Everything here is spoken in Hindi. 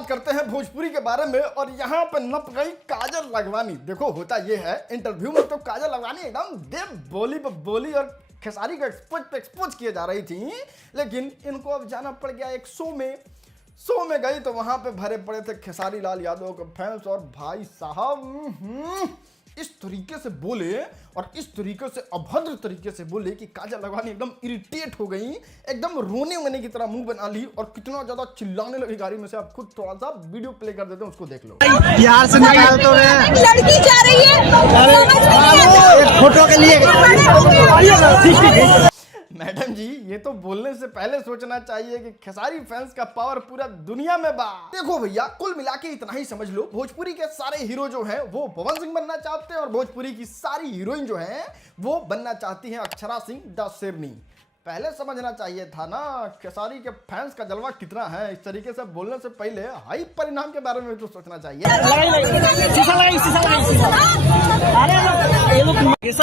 बात करते हैं भोजपुरी के बारे में और यहाँ पे नप गई काजल लखवानी। देखो होता ये है, इंटरव्यू में तो काजल लखवानी एकदम देव बोली पे बोली और खेसारी को एक्सपोज किए जा रही थी, लेकिन इनको अब जाना पड़ गया एक शो में गई तो वहां पे भरे पड़े थे खेसारी लाल यादव के फैंस। और भाई साहब इस तरीके से बोले और इस तरीके से अभद्र तरीके से बोले कि काजल लखवानी एकदम इरिटेट हो गई, एकदम रोने की तरह मुंह बना ली और कितना ज्यादा चिल्लाने लगी गाड़ी में से। आप खुद थोड़ा सा वीडियो प्ले कर देते हैं, उसको देख लो। बिहार से निकाल तो रहे, लड़की जा रही है फोटो के लिए। मैडम जी, ये तो बोलने से पहले सोचना चाहिए कि खेसारी फैंस का पावर पूरा दुनिया में बा। देखो भैया, कुल मिला के इतना ही समझ लो, भोजपुरी के सारे हीरो जो हैं वो पवन सिंह बनना चाहते हैं और भोजपुरी की सारी हीरोइन जो हैं वो बनना चाहती हैं अक्षरा सिंह द शेरनी। पहले समझना चाहिए था ना खेसारी के फैंस का जलवा कितना है। इस तरीके से बोलने से पहले हाई परिणाम के बारे में तो सोचना चाहिए।